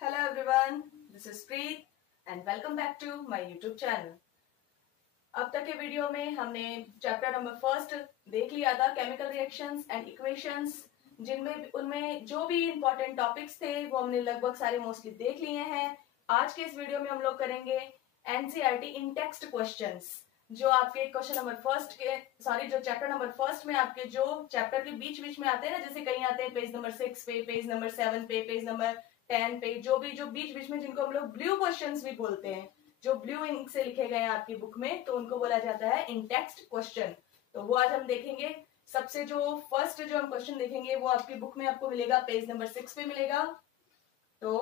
Hello everyone, this is Preet and welcome back to my YouTube channel. अब तक के video में हमने चैप्टर नंबर फर्स्ट देख लिया था, केमिकल रिएक्शंस एंड इक्वेशंस, जिनमें उनमें जो भी इंपॉर्टेंट टॉपिक्स थे वो हमने लगभग सारे मोस्टली देख लिए हैं. आज के इस वीडियो में हम लोग करेंगे एनसीईआरटी इन टेक्स्ट क्वेश्चंस, जो आपके क्वेश्चन नंबर फर्स्ट के जो चैप्टर नंबर फर्स्ट में आपके जो चैप्टर के बीच बीच में आते हैं ना, जैसे कहीं आते हैं पेज नंबर 6 पे, पेज नंबर 7 पे, पेज नंबर 10 पे, जो बीच बीच में जिनको हम लोग ब्लू क्वेश्चंस भी बोलते हैं, जो ब्लू इंक से लिखे गए हैं आपकी बुक में, तो उनको बोला जाता है इन टेक्स्ट क्वेश्चन. तो वो आज हम देखेंगे. सबसे जो फर्स्ट जो हम क्वेश्चन देखेंगे वो आपकी बुक में आपको मिलेगा, पेज नंबर 6 पे मिलेगा. तो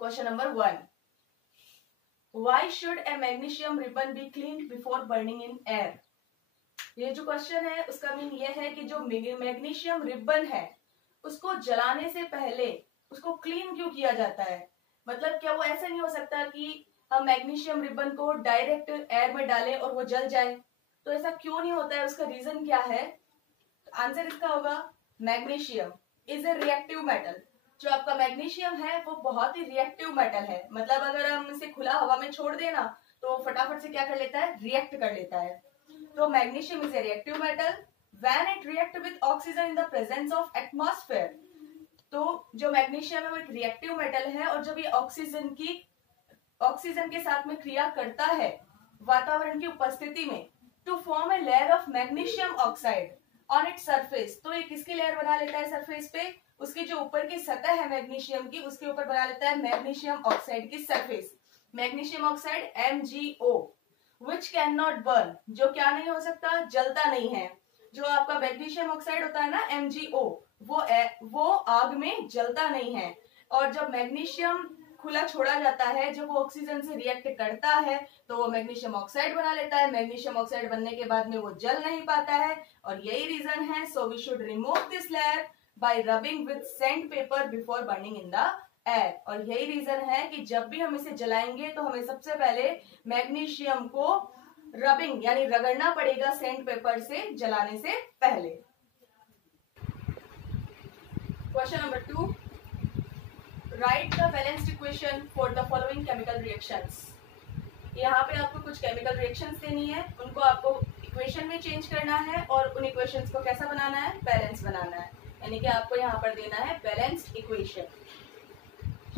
question number 1, why should A magnesium ribbon be cleaned before burning in air. ये जो क्वेश्चन है उसका मीन ये है कि जो मैग्नीशियम रिबन है उसको जलाने से पहले उसको क्लीन क्यों किया जाता है. मतलब क्या वो ऐसा नहीं हो सकता कि हम मैग्नीशियम रिबन को डायरेक्ट एयर में डालें और वो जल जाए. तो ऐसा क्यों नहीं होता है, उसका रीजन क्या है. आंसर इसका होगा magnesium is a reactive metal. जो आपका मैग्नीशियम है वो बहुत ही रिएक्टिव मेटल है. मतलब अगर हम इसे खुला हवा में छोड़ देना तो फटाफट से क्या कर लेता है, रिएक्ट कर लेता है. तो magnesium is a reactive metal when it react with oxygen in the presence of atmosphere. तो जो मैग्नीशियम है वो एक रिएक्टिव मेटल है, और जब ये ऑक्सीजन के साथ में क्रिया करता है वातावरण की उपस्थिति में, to form a layer of magnesium oxide on its surface. तो ये किसकी लेयर बना लेता है सरफेस पे, उसकी जो ऊपर की सतह है मैग्नीशियम की, उसके ऊपर बना लेता है मैग्नीशियम ऑक्साइड की surface. Magnesium oxide MgO which can not burn, जो क्या नहीं हो सकता, जलता नहीं है. जो आपका मैग्नीशियम ऑक्साइड होता है ना MgO, वो आग में जलता नहीं है. और जब मैग्नीशियम खुला छोड़ा जाता है, जब वो ऑक्सीजन से रिएक्ट करता है तो वो मैग्नीशियम ऑक्साइड बना लेता है. मैग्नीशियम ऑक्साइड बनने के बाद में वो जल नहीं पाता है, और यही रीजन है. So we should remove this layer by rubbing with sand paper before burning in the air. और यही रीजन है कि जब भी हम इसे जलाएंगे तो हमें सबसे पहले मैग्नीशियम को रबिंग यानी रगड़ना पड़ेगा सैंड पेपर से जलाने से पहले. Question number 2, right the balanced equation for the following chemical reactions. यहाँ पे आपको कुछ केमिकल रिएक्शंस देनी है, उनको आपको इक्वेशन में चेंज करना है, और उन इक्वेशंस को कैसा बनाना है, बैलेंस बनाना है. यानी कि आपको यहाँ पर देना है balanced equation.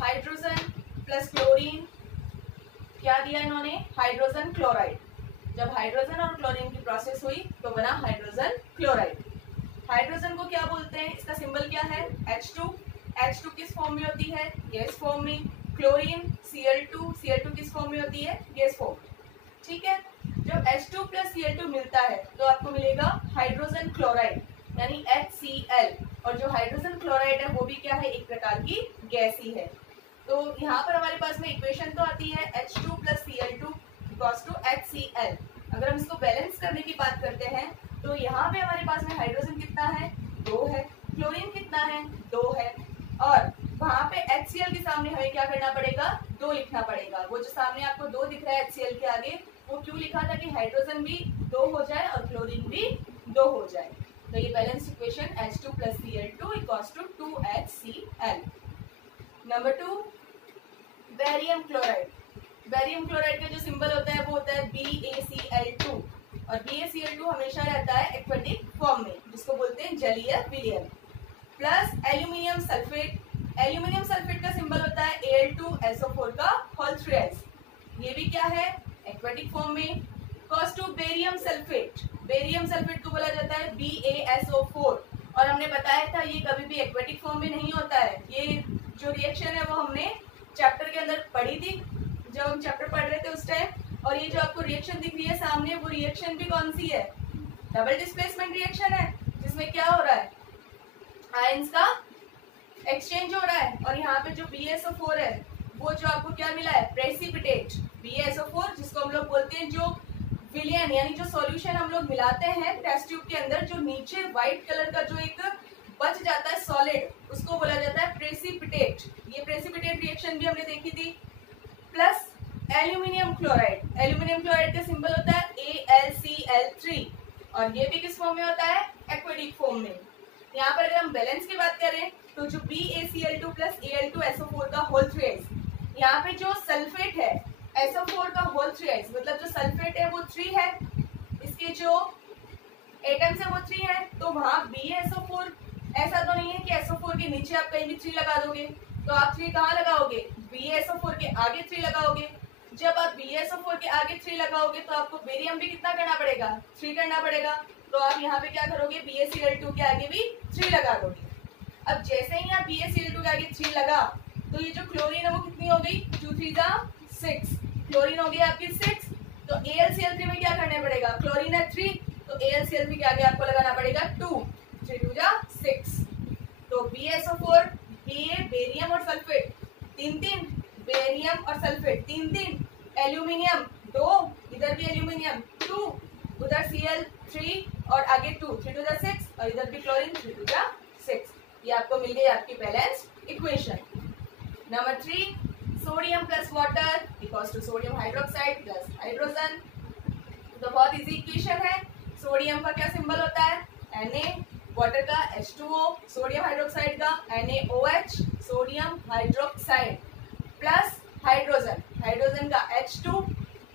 Hydrogen plus chlorine, क्या दिया इन्होंने, हाइड्रोजन क्लोराइड. जब हाइड्रोजन और क्लोरीन की प्रोसेस हुई तो बना हाइड्रोजन क्लोराइड. हाइड्रोजन को क्या बोलते हैं, इसका सिंबल क्या है, H2. H2 किस फॉर्म में होती है, गैस फॉर्म में. क्लोरीन Cl2 किस फॉर्म में होती है, गैस फॉर्म में. ठीक है. जब H2 प्लस Cl2 मिलता है तो आपको मिलेगा हाइड्रोजन क्लोराइड यानी HCl. और जो हाइड्रोजन क्लोराइड है वो भी क्या है, एक प्रकार की गैस ही है. तो यहाँ पर हमारे पास में इक्वेशन तो आती है H2 plus Cl2 equals to HCl. अगर हम इसको बैलेंस करने की बात करते हैं तो यहाँ पे हमारे पास में हाइड्रोजन कितना है, 2 है. क्लोरीन कितना है, 2 है. और वहां पे HCl के सामने हमें क्या करना पड़ेगा, 2 लिखना पड़ेगा. वो जो सामने आपको 2 दिख रहा है HCl के आगे, वो क्यों लिखा था कि हाइड्रोजन भी 2 हो जाए और क्लोरीन भी 2 हो जाए. तो ये balance equation H2 plus Cl2 equals to 2HCl. Number 2, barium chloride. Barium chloride का जो सिंबल होता है वो होता है BaCl2. और BaCl2 हमेशा रहता है एक्वेटिक फॉर्म में, जिसको बोलते हैं जलीय विलयन. Plus aluminium sulphate. Aluminium sulphate का सिंबल होता है Al2SO4 का होल 3s. ये भी क्या है, एक्वेटिक फॉर्म में. Cos two barium sulphate. Barium sulphate को बोला जाता है BaSO4. और हमने बताया था ये कभी भी एक्वेटिक फॉर्म में नहीं होता है. ये जो रिएक्शन है वो हमने चैप्टर के अंदर पढ़ी थी जब हम चैप्टर पढ़ रहे थे उस टाइम. और ये जो आपको रिएक्शन दिख रही है सामने, वो रिएक्शन भी कौन सी है, डबल डिस्प्लेसमेंट रिएक्शन है, जिसमें क्या हो रहा है, आयंस का एक्सचेंज हो रहा है. और यहाँ पे जो BaSO4 है वो जो आपको क्या मिला है, प्रेसिपिटेट BaSO4, जिसको हम लोग बोलते हैं जो विलयन यानी जो सॉल्यूशन हम लोग मिलाते हैं टेस्ट ट्यूब के अंदर, जो नीचे व्हाइट कलर का जो एक बच जाता है सॉलिड, उसको बोला जाता है प्रेसिपिटेट. ये प्रेसिपिटेट रिएक्शन भी हमने देखी थी. Plus aluminium chloride. Aluminium chloride का सिंबल होता है AlCl3. और ये भी किस फॉर्म में होता है, एक्वेटिक फॉर्म में. यहाँ पर अगर हम बैलेंस की बात करें तो जो BaCl2 प्लस Al2SO4 का होल 3s, यहाँ पे जो सल्फेट है SO4 का होल 3s, मतलब जो सल्फेट है वो 3 है, इसके जो एटम्स है वो 3 है, तो वहां BaSO4 ऐसा तो नहीं है कि SO4 के नीचे आप कहीं भी 3 लगा दोगे, तो आप 3 कहाँ लगाओगे, BaSO4 के आगे 3 लगाओगे। जब आप BaSO4 के आगे 3 लगाओगे तो आपको बेरियम भी कितना करना पड़ेगा, 3 करना पड़ेगा, तो आप यहाँ पे क्या करोगे, BaCl2 के आगे भी 3 लगा दोगे। अब जैसे ही आप BaCl2 के आगे 3 लगा तो ये जो क्लोरीन है वो कितनी हो गई, 2 3 जा 6, क्लोरीन हो गई आपकी 6, तो AlCl3 में क्या करना पड़ेगा, क्लोरीन है 3, तो AlCl3 के आगे आपको लगाना पड़ेगा 2, 3 2 जा 6, तो BaSO4 बेरियम और सल्फेट 3 3, बेरियम और सल्फेट 3 3, एल्यूमिनियम 2, इधर भी एल्यूमिनियम 2, उधर Cl3 और आगे 2, 3 2 जा 6, और इधर भी क्लोरीन 3 2 जा 6। ये आपको मिल गई आपकी balanced equation. Number 3, sodium plus water equals to sodium hydroxide plus hydrogen. तो बहुत इजी इक्वेशन है। सोडियम का क्या सिंबल होता है, Na, वाटर का H2O, सोडियम हाइड्रोक्साइड का NaOH, sodium hydroxide plus hydrogen, hydrogen का H2।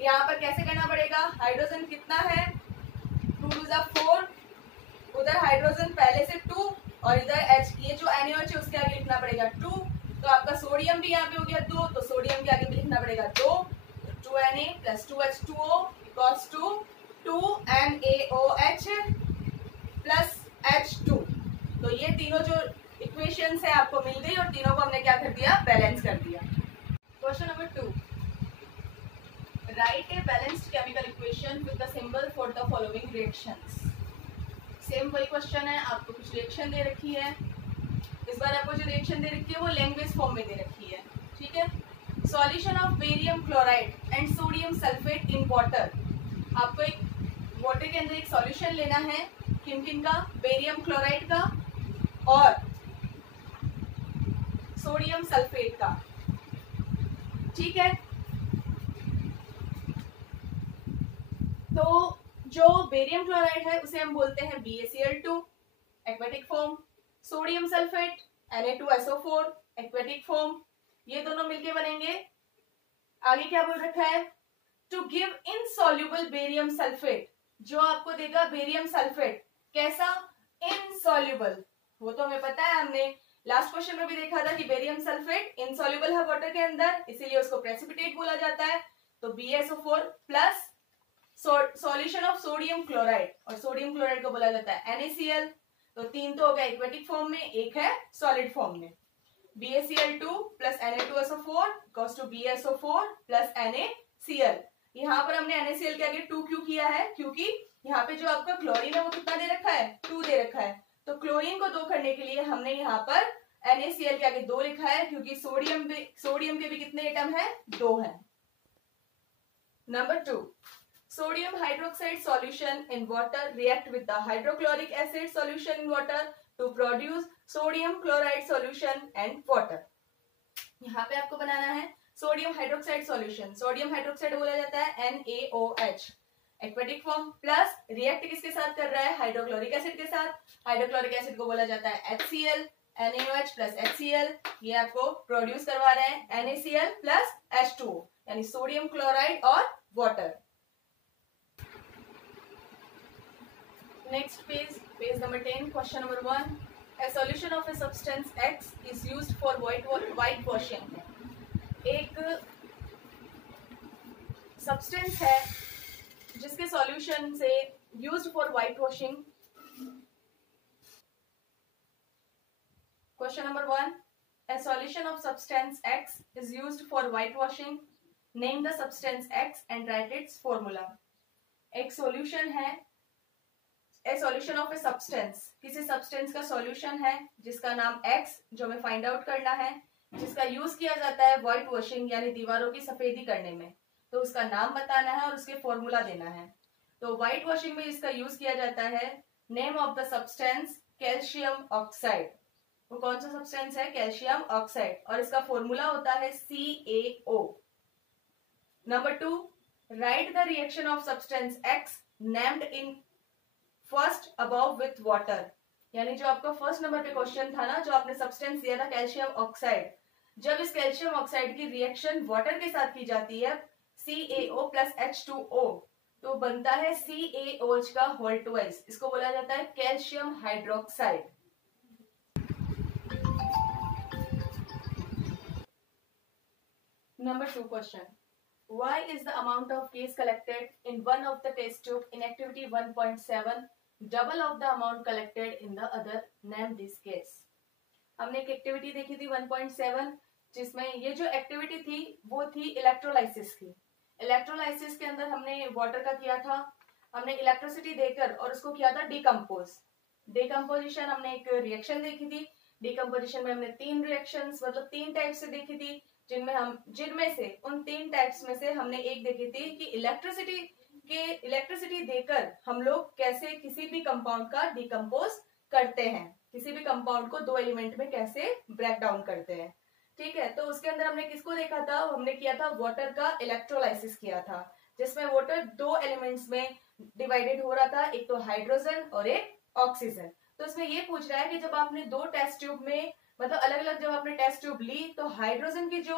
यहाँ पर कैसे करना पड़ेगा, हाइड्रोजन कितना है 2 2 जा 4, उधर हाइड्रोजन पहले से 2 और इधर H, ये जो NaOH है उसके आगे लिखना पड़ेगा 2, तो आपका सोडियम भी यहाँ पे हो गया 2, तो सोडियम के आगे भी लिखना पड़ेगा 2, 2Na plus 2H2O equals to 2NaOH plus H2। तो ये तीनों जो इक्वेशंस है आपको मिल गई और तीनों को हमने क्या कर दिया, बैलेंस कर दिया। Question number 2, right a balanced chemical equation with the symbol for the following reactions. Same वही क्वेश्चन है, आपको कुछ रिएक्शन दे रखी है, इस बार आपको जो रिएक्शन दे रखी है वो लैंग्वेज फॉर्म में दे रखी है, ठीक है। Solution of barium chloride and sodium sulphate in water. आपको एक वाटर के अंदर एक सॉल्यूशन लेना है, किन किन का, बेरियम क्लोराइड का और सोडियम सल्फेट का, ठीक है। तो जो बेरियम क्लोराइड है उसे हम बोलते हैं BaCl2 aquatic form, sodium sulphate Na2SO4 aquatic form, ये दोनों मिलके बनेंगे। आगे क्या बोल रखा है, to give insoluble barium sulphate, जो आपको देगा बेरियम सल्फेट, कैसा, इनसॉल्युबल, वो तो हमें पता है, हमने लास्ट क्वेश्चन में भी देखा था कि बेरियम सल्फेट इनसॉल्युबल है वाटर के अंदर, इसीलिए उसको प्रेसिपिटेट बोला जाता है। तो BaSO4 plus solution of sodium chloride, और सोडियम क्लोराइड को बोला जाता है NaCl, तो 3 तो हो गया एक्वेटिक फॉर्म में, एक है सॉलिड फॉर्म में। BaCl2 plus Na2SO4 equals to BaSO4 plus NaCl। यहाँ पर हमने NaCl के आगे 2 क्यों किया है, क्योंकि यहाँ पे जो आपका क्लोरीन है वो कितना दे रखा है, 2 दे रखा है, तो क्लोरीन को 2 करने के लिए हमने यहाँ पर NaCl के आगे 2 लिखा है, क्योंकि सोडियम के भी कितने एटम है, 2 है। Number 2, sodium hydroxide solution in water react with the hydrochloric acid solution in water to produce sodium chloride solution and water। यहाँ पे आपको बनाना है sodium hydroxide solution, sodium hydroxide बोला जाता है NaOH aquatic form, plus react किसके साथ कर रहा है, हाइड्रोक्लोरिक एसिड के साथ, हाइड्रोक्लोरिक एसिड को बोला जाता है HCl, NaOH प्लस HCl, ये आपको प्रोड्यूस करवा रहे हैं NaCl प्लस H2O, यानी सोडियम क्लोराइड और water. Next page, page number 10, question number 1. A solution of a substance X is used for whitewashing. एक substance है जिसके solution से used for whitewashing. Question number 1. A solution of substance X is used for whitewashing. Name the substance X and write its formula. एक solution है, ए solution of a substance, किसी substance का solution है जिसका नाम X, जो हमें फाइंड आउट करना है, जिसका यूज किया जाता है व्हाइट वॉशिंग यानी दीवारों की सफेदी करने में, तो उसका नाम बताना है और उसके फॉर्मूला देना है। तो व्हाइट वॉशिंग में इसका यूज किया जाता है, name of the substance calcium oxide, वो कौन सा सब्सटेंस है, कैल्शियम ऑक्साइड, और इसका फॉर्मूला होता है CaO। Number 2, right the reaction of substance X named in first above with water. यानी जो आपका फर्स्ट नंबर पे क्वेश्चन था ना, जो आपने सब्सटेंस दिया था कैल्शियम ऑक्साइड, जब इस कैल्शियम ऑक्साइड की रिएक्शन वाटर के साथ की जाती है CaO प्लस H2O, तो बनता है CaOH का होल ट्वाइस, इसको बोला जाता है calcium hydroxide. Number 2 question. Why is the amount of gas collected in one of the test tube in activity 1.7 double of the amount collected in the other? Name this gas. हमने एक activity देखी थी 1.7, जिसमें ये जो activity थी वो थी इलेक्ट्रोलाइसिस की। इलेक्ट्रोलाइसिस के अंदर हमने वाटर का किया था, हमने इलेक्ट्रिसिटी देकर और उसको किया था डिकम्पोजिशन। हमने एक रिएक्शन देखी थी। डिकम्पोजिशन में हमने 3 रिएक्शंस मतलब 3 टाइप से देखी थी, जिनमें से उन 3 टाइप्स में से हमने एक देखी थी कि इलेक्ट्रिसिटी देकर हम लोग कैसे किसी भी कंपाउंड का डिकम्पोज करते हैं, किसी भी कंपाउंड को 2 एलिमेंट में कैसे ब्रेक डाउन करते हैं। ठीक है, तो उसके अंदर हमने किसको देखा था? हमने किया था वाटर का इलेक्ट्रोलाइसिस किया था, जिसमें वाटर 2 एलिमेंट्स में डिवाइडेड हो रहा था, एक तो हाइड्रोजन और एक ऑक्सीजन। तो इसमें ये पूछ रहा है कि जब आपने 2 टेस्ट ट्यूब में मतलब अलग अलग जब आपने टेस्ट ट्यूब ली तो हाइड्रोजन की जो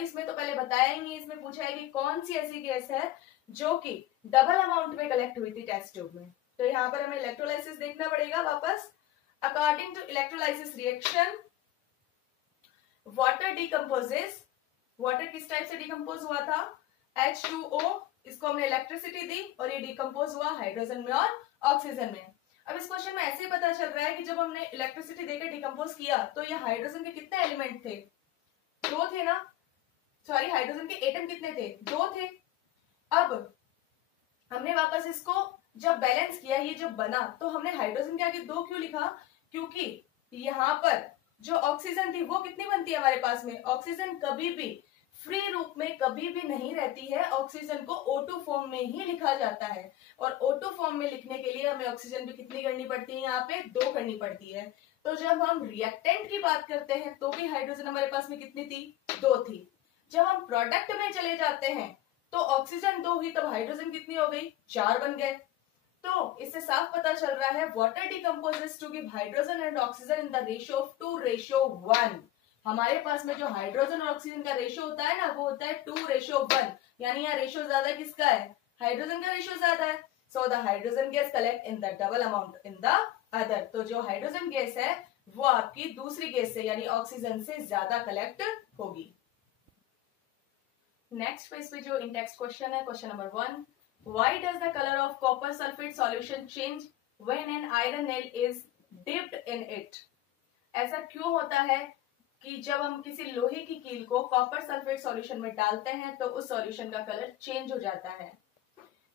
इसमें तो पहले बताया ही नहीं, इसमें पूछा है कि कौन सी ऐसी गैस है जो कि डबल अमाउंट में कलेक्ट हुई थी टेस्ट ट्यूब में। तो यहाँ पर हमें इलेक्ट्रोलाइसिस देखना पड़ेगा वापस। According to electrolysis reaction water decomposes, water किस टाइप से डिकम्पोज हुआ था? H2O, इसको हमने इलेक्ट्रिसिटी दी और ये डिकम्पोज हुआ हाइड्रोजन में और ऑक्सीजन में। अब इस क्वेश्चन में ऐसे ही पता चल रहा है कि जब हमने इलेक्ट्रिसिटी देकर डिकम्पोज किया तो ये हाइड्रोजन के कितने एलिमेंट थे? 2 थे ना, सॉरी हाइड्रोजन के एटम कितने थे? 2 थे। अब हमने वापस इसको जब बैलेंस किया, ये जब बना, तो हमने हाइड्रोजन के आगे 2 क्यों लिखा? क्योंकि यहाँ पर जो ऑक्सीजन थी वो कितनी बनती है हमारे पास में? ऑक्सीजन कभी भी फ्री रूप में कभी भी नहीं रहती है, ऑक्सीजन को O2 फॉर्म में ही लिखा जाता है। और O2 फॉर्म में लिखने के लिए हमें ऑक्सीजन भी कितनी करनी पड़ती है? यहाँ पे 2 करनी पड़ती है। तो जब हम रिएक्टेंट की बात करते हैं तो भी हाइड्रोजन हमारे पास में कितनी थी? 2 थी। जब हम प्रोडक्ट में चले जाते हैं तो ऑक्सीजन 2 हुई, तब हाइड्रोजन कितनी हो गई? 4 बन गए। तो इससे साफ पता चल रहा है water decomposes to give hydrogen and oxygen in the ratio of 2:1। हमारे पास में जो हाइड्रोजन और ऑक्सीजन का रेशियो होता है ना, वो होता है 2:1। यानी यहाँ रेशियो ज्यादा किसका है? हाइड्रोजन का रेशियो ज्यादा है। So the hydrogen gas collect in the double amount in the other. तो जो हाइड्रोजन गैस है वो आपकी दूसरी गैस से यानी ऑक्सीजन से ज्यादा कलेक्ट होगी। नेक्स्ट पेज पे जो इंडेक्स क्वेश्चन है, question number 1, why does the color of copper sulfate solution change when an iron nail is dipped in it? ऐसा क्यों होता है कि जब हम किसी लोहे की कील को कॉपर सल्फेट सॉल्यूशन में डालते हैं तो उस सॉल्यूशन का कलर चेंज हो जाता है?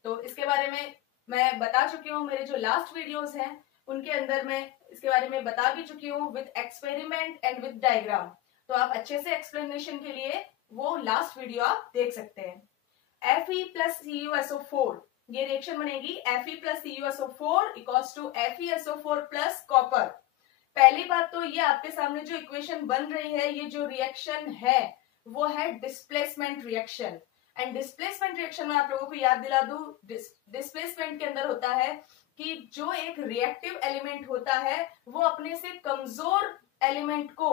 तो इसके बारे में मैं बता चुकी हूँ, मेरे जो लास्ट वीडियोस हैं उनके अंदर मैं इसके बारे में बता भी चुकी हूँ with experiment and with diagram. तो आप अच्छे से एक्सप्लेनेशन के लिए वो लास्ट वीडियो आप देख सकते हैं। Fe plus CuSO4, ये रिएक्शन बनेगी Fe plus CuSO4 equals to FeSO4 plus copper. पहली बात तो ये आपके सामने जो इक्वेशन बन रही है, ये जो रिएक्शन है वो है displacement reaction. And displacement reaction में आप लोगों को याद दिला दूं, डिस्प्लेसमेंट के अंदर होता है कि जो एक रिएक्टिव एलिमेंट होता है वो अपने से कमजोर एलिमेंट को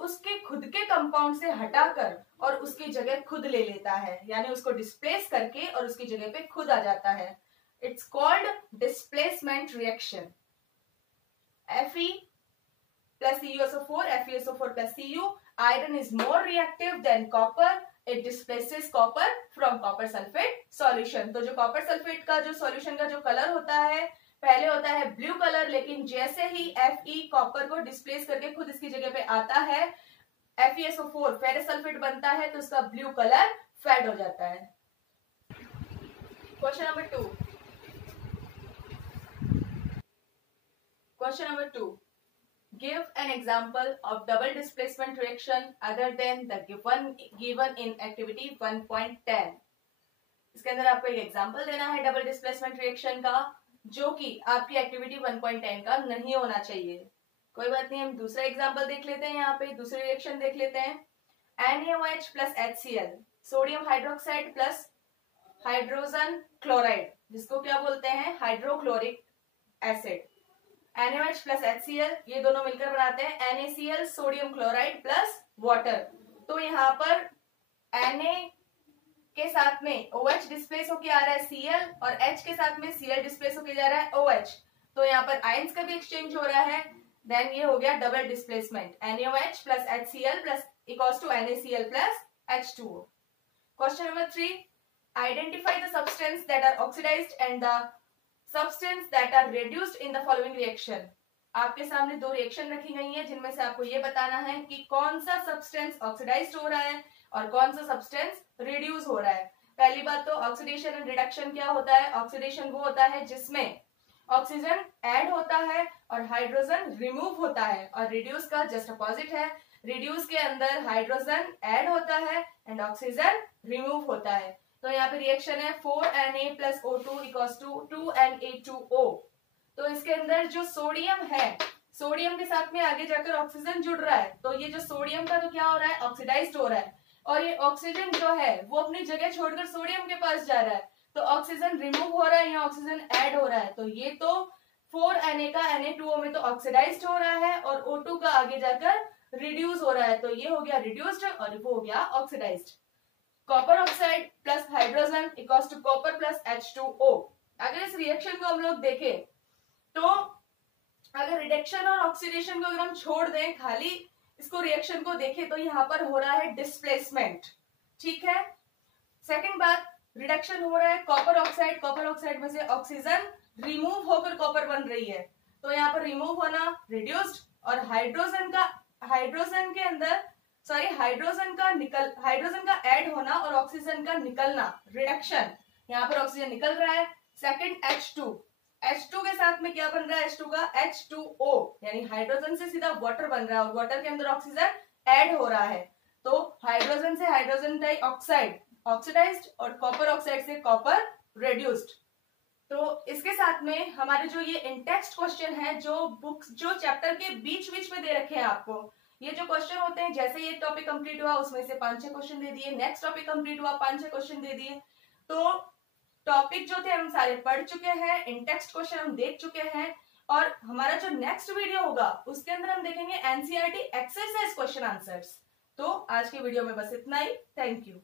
उसके खुद के कंपाउंड से हटाकर और उसकी जगह खुद ले लेता है, यानी उसको डिस्प्लेस करके और उसकी जगह पे खुद आ जाता है। It's called displacement reaction. Fe plus CuSO4, FeSO4 plus Cu, iron is more reactive than copper. It displaces copper from copper sulfate solution. तो जो कॉपर सल्फेट का जो सॉल्यूशन का जो कलर होता है पहले होता है ब्लू कलर, लेकिन जैसे ही Fe कॉपर को डिस्प्लेस करके खुद इसकी जगह पे आता है, FeSO4 फेरस सल्फेट बनता है तो उसका ब्लू कलर फेड हो जाता है। Question number 2, question number 2, give an example of double displacement reaction other than the given in activity 1.10। इसके अंदर आपको एक एग्जांपल देना है डबल डिस्प्लेसमेंट रिएक्शन का जो कि आपकी एक्टिविटी 1.10 का नहीं होना चाहिए। कोई बात नहीं, हम दूसरा एग्जांपल देख लेते हैं। यहाँ पे दूसरी रिएक्शन देख लेते हैं। NaOH plus HCl, sodium hydroxide plus hydrogen chloride, जिसको क्या बोलते हैं? Hydrochloric acid. NaOH plus HCl, ये दोनों मिलकर बनाते हैं NaCl sodium chloride plus water. तो यहाँ पर Na के साथ में OH डिस्प्लेस होके आ रहा है Cl और H के साथ में Cl डिस्प्लेस होके जा रहा है OH। तो यहाँ पर आयंस का भी एक्सचेंज हो रहा है, देन ये हो गया double displacement NaOH plus HCl plus equals to NaCl plus H2O। Question number 3, identify the substance that are oxidised and the substance that are reduced in the following reaction. आपके सामने दो reaction रखी गई हैं जिनमें से आपको ये बताना है कि कौन सा सब्सटेंस ऑक्सीडाइज्ड हो रहा है और कौन सा सब्सटेंस रिड्यूस हो रहा है। पहली बात तो ऑक्सीडेशन एंड रिडक्शन क्या होता है? ऑक्सीडेशन वो होता है जिसमें ऑक्सीजन ऐड होता है और हाइड्रोजन रिमूव होता है, और रिड्यूस का जस्ट अपोजिट है। रिड्यूस के अंदर हाइड्रोजन ऐड होता है एंड ऑक्सीजन रिमूव होता है। तो यहाँ पे रिएक्शन है 4Na plus O2 equals to 2Na2O। तो इसके अंदर जो सोडियम है, सोडियम के साथ में आगे जाकर ऑक्सीजन जुड़ रहा है, तो ये जो सोडियम का तो क्या हो रहा है? ऑक्सीडाइज्ड हो रहा है, और ये ऑक्सीजन जो है वो अपनी जगह छोड़कर सोडियम के पास जा रहा है, तो ऑक्सीजन रिमूव हो रहा है या ऑक्सीजन ऐड हो रहा है। तो ये तो 4Na का Na2O में तो ऑक्सीडाइज्ड हो रहा है और O2 का आगे जाकर रिड्यूस हो रहा है, तो ये हो गया रिड्यूस्ड और वो हो गया oxidised. Copper oxide plus hydrogen equals to copper plus H2O। अगर इस रिएक्शन को हम लोग देखें तो अगर रिडक्शन और ऑक्सीडेशन को अगर हम छोड़ दें, खाली इसको रिएक्शन को देखें, तो यहाँ पर हो रहा है डिस्प्लेसमेंट। ठीक है। सेकंड बात, रिडक्शन हो रहा है कॉपर ऑक्साइड में से ऑक्सीजन रिमूव होकर कॉपर बन रही है, तो यहाँ पर रिमूव होना रिड्यूस्ड, और हाइड्रोजन का ऐड होना और ऑक्सीजन का निकलना रिडक्शन। यहाँ पर ऑक्सीजन निकल रहा है। सेकंड H2 के साथ में क्या बन रहा है? H2 का H2O, यानी हाइड्रोजन से सीधा वाटर बन रहा है और वाटर के अंदर ऑक्सीजन ऐड हो रहा है, तो हाइड्रोजन से हाइड्रोजन डाइऑक्साइड ऑक्सीडाइज्ड और कॉपर ऑक्साइड से कॉपर रिड्यूस्ड। तो इसके साथ में हमारे जो ये इन टेक्स्ट क्वेश्चन है, जो चैप्टर के बीच में दे रखे हैं आपको, ये जो क्वेश्चन होते हैं, जैसे ये टॉपिक कंप्लीट हुआ उसमें से 5-6 क्वेश्चन दे दिए, नेक्स्ट टॉपिक कंप्लीट हुआ 5-6 क्वेश्चन दे दिए। तो टॉपिक जो थे हम सारे पढ़ चुके हैं, इन टेक्स्ट क्वेश्चन हम देख चुके हैं, और हमारा जो नेक्स्ट वीडियो होगा उसके अंदर हम देखेंगे एनसीईआरटी एक्सरसाइज क्वेश्चन आंसर्स। तो आज के वीडियो में बस इतना ही। Thank you.